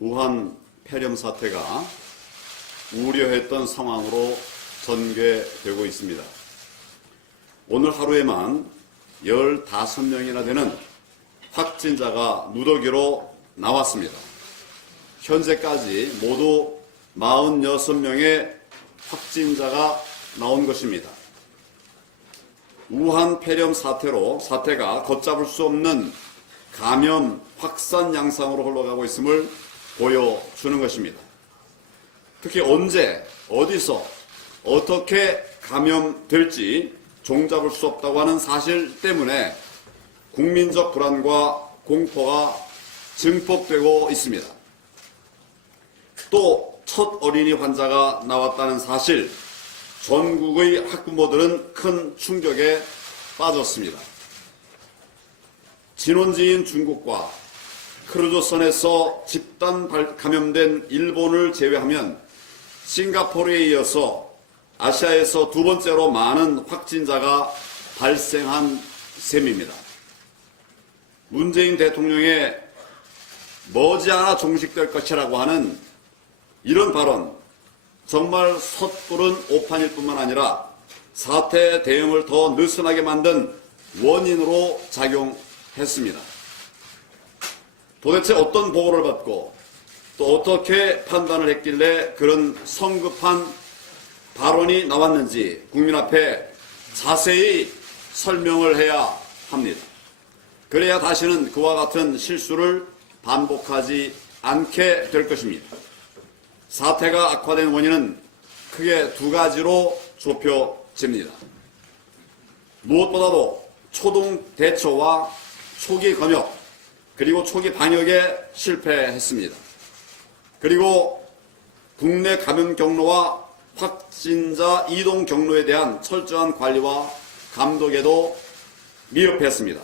우한 폐렴 사태가 우려했던 상황으로 전개되고 있습니다. 오늘 하루에만 15명이나 되는 확진자가 누더기로 나왔습니다. 현재까지 모두 46명의 확진자가 나온 것입니다. 우한 폐렴 사태가 걷잡을 수 없는 감염 확산 양상으로 흘러가고 있음을 보여주는 것입니다. 특히 언제, 어디서, 어떻게 감염될지 종잡을 수 없다고 하는 사실 때문에 국민적 불안과 공포가 증폭되고 있습니다. 또 첫 어린이 환자가 나왔다는 사실, 전국의 학부모들은 큰 충격에 빠졌습니다. 진원지인 중국과 크루즈선에서 집단 감염된 일본을 제외하면 싱가포르에 이어서 아시아에서 두 번째로 많은 확진자가 발생한 셈입니다. 문재인 대통령의 머지않아 종식될 것이라고 하는 이런 발언, 정말 섣부른 오판일 뿐만 아니라 사태 대응을 더 느슨하게 만든 원인으로 작용했습니다. 도대체 어떤 보고를 받고 또 어떻게 판단을 했길래 그런 성급한 발언이 나왔는지 국민 앞에 자세히 설명을 해야 합니다. 그래야 다시는 그와 같은 실수를 반복하지 않게 될 것입니다. 사태가 악화된 원인은 크게 두 가지로 좁혀집니다. 무엇보다도 초동 대처와 초기 검역, 그리고 초기 방역에 실패했습니다. 그리고 국내 감염 경로와 확진자 이동 경로에 대한 철저한 관리와 감독에도 미흡했습니다.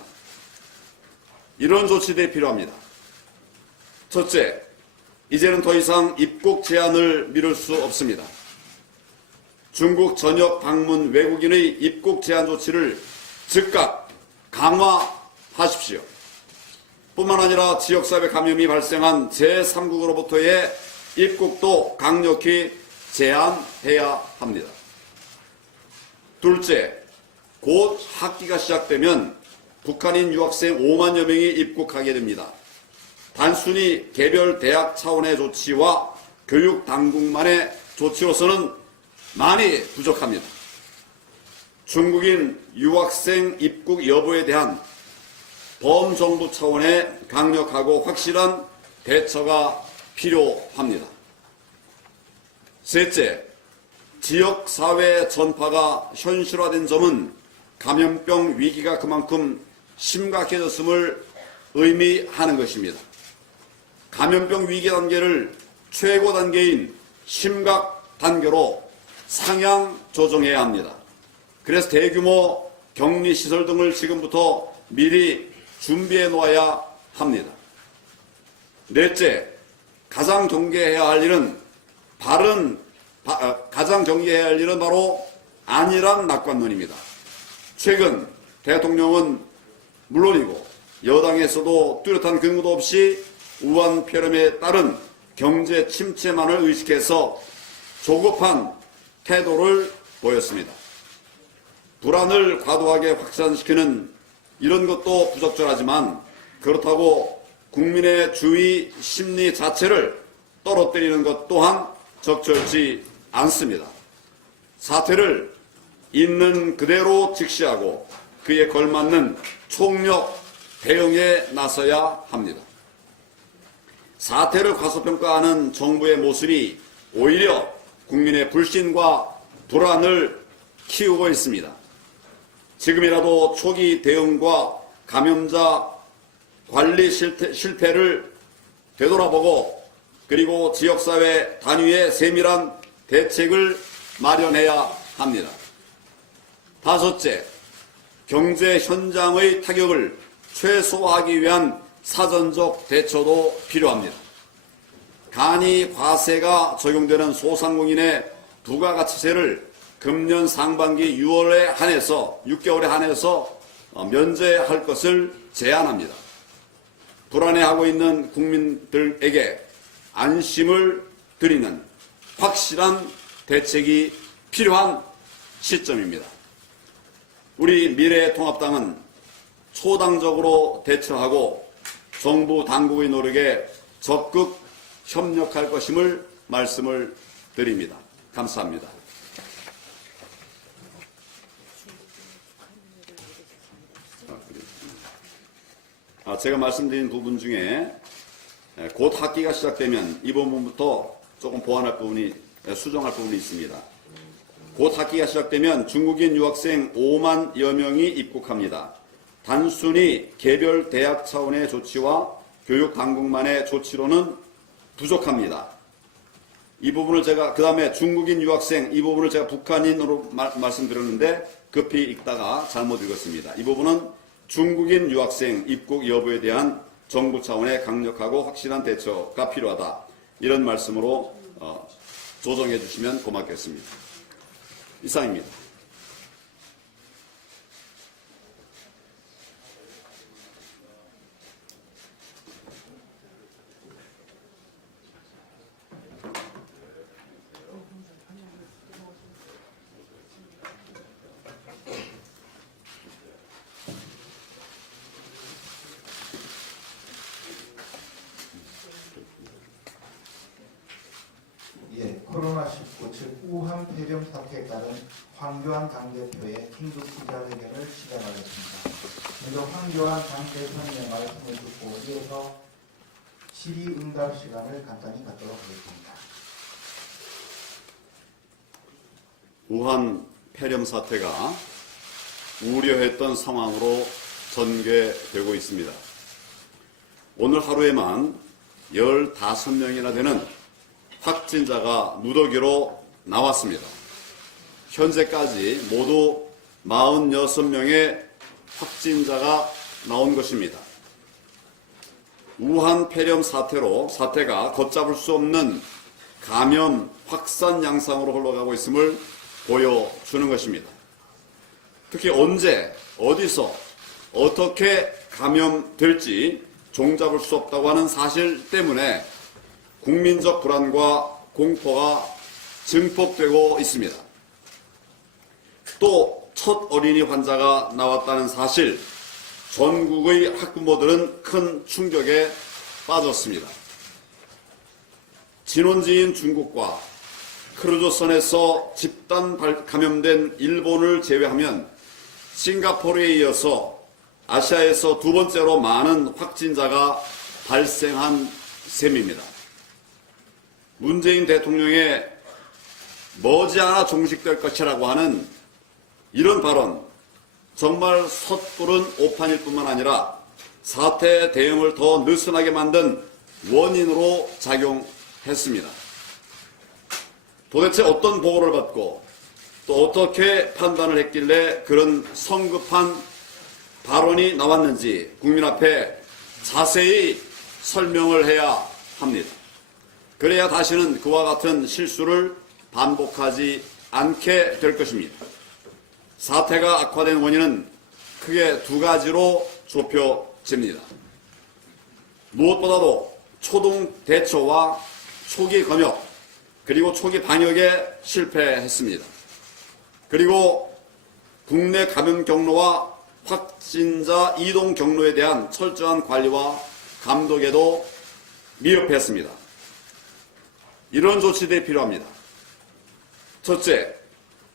이런 조치들이 필요합니다. 첫째, 이제는 더 이상 입국 제한을 미룰 수 없습니다. 중국 전역 방문 외국인의 입국 제한 조치를 즉각 강화하십시오. 뿐만 아니라 지역사회 감염이 발생한 제3국으로부터의 입국도 강력히 제한해야 합니다. 둘째, 곧 학기가 시작되면 북한인 유학생 5만여 명이 입국하게 됩니다. 단순히 개별 대학 차원의 조치와 교육 당국만의 조치로서는 많이 부족합니다. 중국인 유학생 입국 여부에 대한 범정부 차원의 강력하고 확실한 대처가 필요합니다. 셋째, 지역사회 전파가 현실화된 점은 감염병 위기가 그만큼 심각해졌음을 의미하는 것입니다. 감염병 위기 단계를 최고 단계인 심각 단계로 상향 조정해야 합니다. 그래서 대규모 격리시설 등을 지금부터 미리 준비해 놓아야 합니다. 넷째, 가장 경계해야 할 일은 바로 안일한 낙관론입니다. 최근 대통령은 물론이고 여당에서도 뚜렷한 근거도 없이 우한 폐렴에 따른 경제 침체만을 의식해서 조급한 태도를 보였습니다. 불안을 과도하게 확산시키는 이런 것도 부적절하지만 그렇다고 국민의 주의 심리 자체를 떨어뜨리는 것 또한 적절치 않습니다. 사태를 있는 그대로 직시하고 그에 걸맞는 총력 대응에 나서야 합니다. 사태를 과소평가하는 정부의 모습이 오히려 국민의 불신과 불안을 키우고 있습니다. 지금이라도 초기 대응과 감염자 관리 실패를 되돌아보고 그리고 지역사회 단위의 세밀한 대책을 마련해야 합니다. 다섯째, 경제 현장의 타격을 최소화하기 위한 사전적 대처도 필요합니다. 간이 과세가 적용되는 소상공인의 부가가치세를 금년 상반기 6개월에 한해서 면제할 것을 제안합니다. 불안해하고 있는 국민들에게 안심을 드리는 확실한 대책이 필요한 시점입니다. 우리 미래통합당은 초당적으로 대처하고 정부 당국의 노력에 적극 협력할 것임을 말씀을 드립니다. 감사합니다. 제가 말씀드린 부분 중에 곧 학기가 시작되면 이 부분부터 조금 보완할 부분이, 수정할 부분이 있습니다. 곧 학기가 시작되면 중국인 유학생 5만여 명이 입국합니다. 단순히 개별 대학 차원의 조치와 교육 당국만의 조치로는 부족합니다. 이 부분을 제가, 그 다음에 중국인 유학생, 이 부분을 제가 북한인으로 말씀드렸는데 급히 읽다가 잘못 읽었습니다. 이 부분은 중국인 유학생 입국 여부에 대한 정부 차원의 강력하고 확실한 대처가 필요하다. 이런 말씀으로 조정해 주시면 고맙겠습니다. 이상입니다. 예, 코로나19 즉 우한 폐렴 사태에 따른 황교안 당대표의 긴급 기자회견을 시작하겠습니다. 먼저 황교안 당대표의 말씀을 듣고 이어서 질의응답 시간을 간단히 갖도록 하겠습니다. 우한 폐렴 사태가 우려했던 상황으로 전개되고 있습니다. 오늘 하루에만 15명이나 되는 확진자가 누더기로 나왔습니다. 현재까지 모두 46명의 확진자가 나온 것입니다. 우한 폐렴 사태가 걷잡을 수 없는 감염 확산 양상으로 흘러가고 있음을 보여주는 것입니다. 특히 언제, 어디서, 어떻게 감염될지 종잡을 수 없다고 하는 사실 때문에 국민적 불안과 공포가 증폭되고 있습니다. 또 첫 어린이 환자가 나왔다는 사실, 전국의 학부모들은 큰 충격에 빠졌습니다. 진원지인 중국과 크루즈선에서 집단 감염된 일본을 제외하면 싱가포르에 이어서 아시아에서 두 번째로 많은 확진자가 발생한 셈입니다. 문재인 대통령의 머지않아 종식될 것이라고 하는 이런 발언, 정말 섣부른 오판일 뿐만 아니라 사태 대응을 더 느슨하게 만든 원인으로 작용했습니다. 도대체 어떤 보고를 받고 또 어떻게 판단을 했길래 그런 성급한 발언이 나왔는지 국민 앞에 자세히 설명을 해야 합니다. 그래야 다시는 그와 같은 실수를 반복하지 않게 될 것입니다. 사태가 악화된 원인은 크게 두 가지로 좁혀집니다. 무엇보다도 초동 대처와 초기 검역, 그리고 초기 방역에 실패했습니다. 그리고 국내 감염 경로와 확진자 이동 경로에 대한 철저한 관리와 감독에도 미흡했습니다. 이런 조치들이 필요합니다. 첫째,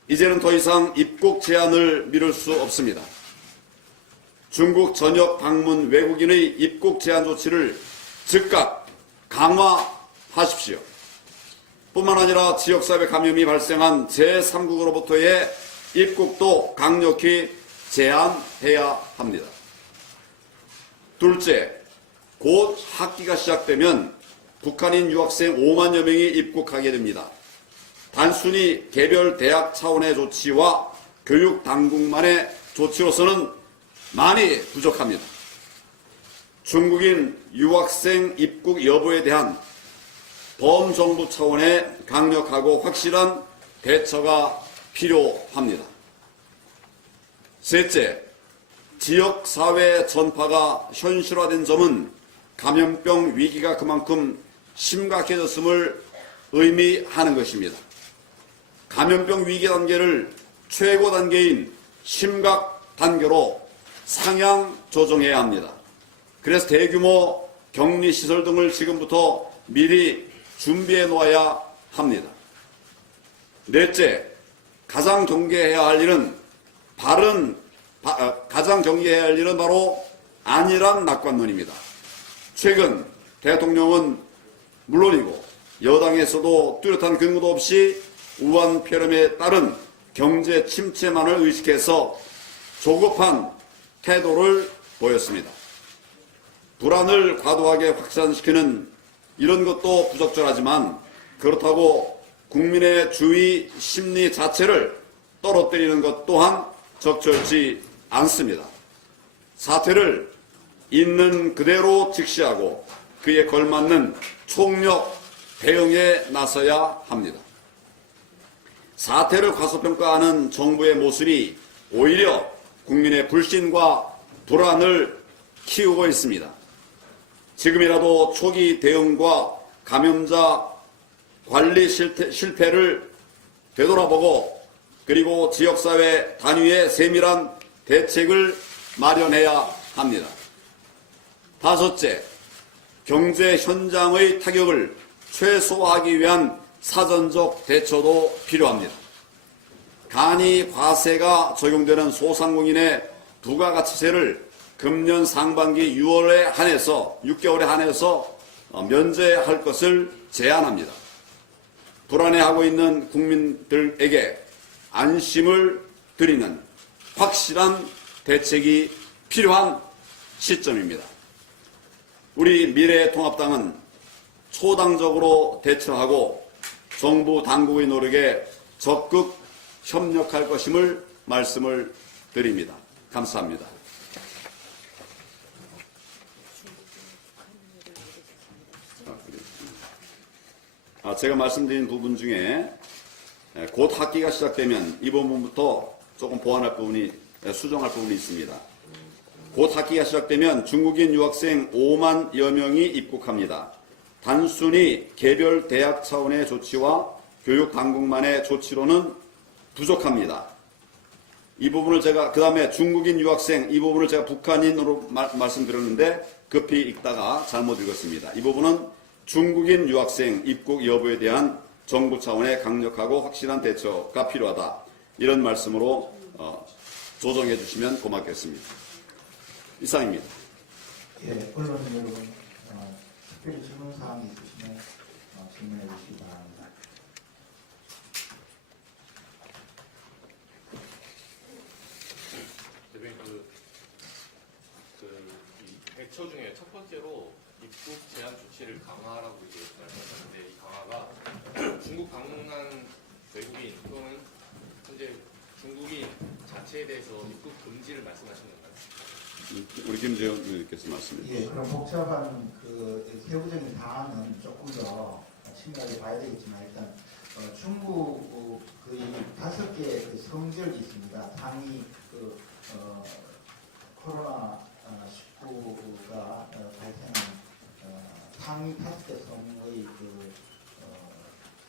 이제는 더 이상 입국 제한을 미룰 수 없습니다. 중국 전역 방문 외국인의 입국 제한 조치를 즉각 강화하십시오. 뿐만 아니라 지역사회 감염이 발생한 제3국으로부터의 입국도 강력히 제한해야 합니다. 둘째, 곧 학기가 시작되면 북한인 유학생 5만여 명이 입국하게 됩니다. 단순히 개별 대학 차원의 조치와 교육 당국만의 조치로서는 많이 부족합니다. 중국인 유학생 입국 여부에 대한 범정부 차원의 강력하고 확실한 대처가 필요합니다. 셋째, 지역사회 전파가 현실화된 점은 감염병 위기가 그만큼 심각해졌음을 의미하는 것입니다. 감염병 위기 단계를 최고 단계인 심각 단계로 상향 조정해야 합니다. 그래서 대규모 격리시설 등을 지금부터 미리 준비해 놓아야 합니다. 넷째, 가장 경계해야 할 일은 바로 안일한 낙관론입니다. 최근 대통령은 물론이고 여당에서도 뚜렷한 근거도 없이 우한 폐렴에 따른 경제 침체만을 의식해서 조급한 태도를 보였습니다. 불안을 과도하게 확산시키는 이런 것도 부적절하지만 그렇다고 국민의 주의 심리 자체를 떨어뜨리는 것 또한 적절치 않습니다. 사태를 있는 그대로 직시하고 그에 걸맞는 총력 대응에 나서야 합니다. 사태를 과소평가하는 정부의 모습이 오히려 국민의 불신과 불안을 키우고 있습니다. 지금이라도 초기 대응과 감염자 관리 실패를 되돌아보고 그리고 지역사회 단위의 세밀한 대책을 마련해야 합니다. 다섯째, 경제 현장의 타격을 최소화하기 위한 사전적 대처도 필요합니다. 간이 과세가 적용되는 소상공인의 부가가치세를 금년 상반기 6개월에 한해서 면제할 것을 제안합니다. 불안해하고 있는 국민들에게 안심을 드리는 확실한 대책이 필요한 시점입니다. 우리 미래통합당은 초당적으로 대처하고 정부 당국의 노력에 적극 협력할 것임을 말씀을 드립니다. 감사합니다. 제가 말씀드린 부분 중에 곧 학기가 시작되면 이 부분부터 조금 보완할 부분이, 수정할 부분이 있습니다. 곧 학기가 시작되면 중국인 유학생 5만여 명이 입국합니다. 단순히 개별 대학 차원의 조치와 교육 당국만의 조치로는 부족합니다. 이 부분을 제가, 그 다음에 중국인 유학생, 이 부분을 제가 북한인으로 말씀드렸는데 급히 읽다가 잘못 읽었습니다. 이 부분은 중국인 유학생 입국 여부에 대한 정부 차원의 강력하고 확실한 대처가 필요하다. 이런 말씀으로 조정해 주시면 고맙겠습니다. 이상입니다. 예, 언론 여러분, 특별히 질문 사항이 있으시면 질문해 주시기 바랍니다. 대표님, 이 대처 중에 첫 번째로 입국 제한 조치를 강화하라고 이제 말씀하셨는데, 이 강화가 중국 방문한 외국인 또는 현재 중국인 자체에 대해서 입국 금지를 말씀하시는 건가요? 우리 김재현 의원님께서 말씀해 예, 그럼 복잡한 세부적인 사안은 조금 더 심각하게 봐야 되겠지만 일단 중국 그 5개의 그 성지역이 있습니다. 상위 코로나 19가 발생한 상위 5개 성의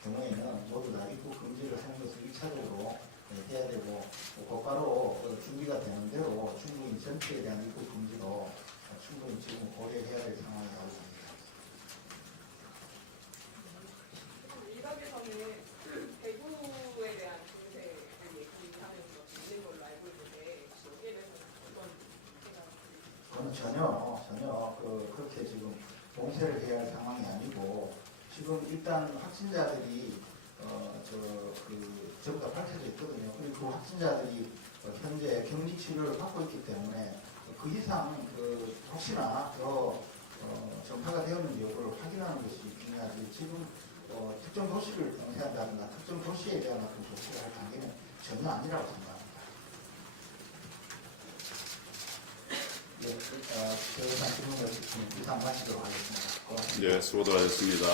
경우에는 모두 다 입국 금지를 하는 것을 1차적으로 해야 되고 곧바로 준비가 되는 대로 중국인 전체에 대한 입국 금지도 충분히 지금 고려해야 될 상황이라고 봅니다. 일각에서는 대구에 대한 증세를 얘기하면서 있는 걸로 알고 있는데 여기에 대해서는 어떤 생각이 전혀 그렇게 지금 봉쇄를 해야 할 상황이 아니고 지금 일단 확진자들이 전부 다 밝혀져 있거든요. 그리고 그 확진자들이 현재 격리 치료를 받고 있기 때문에 그 이상 혹시나 더 전파가 되었는지 여부를 확인하는 것이 중요하지. 지금 특정 도시를 봉쇄한다든가 특정 도시에 대한 어떤 조치를 할 단계는 전혀 아니라고 생각합니다. 네, 질문을 이상 마치도록 하겠습니다. 고맙습니다. 네, 수고들 하셨습니다.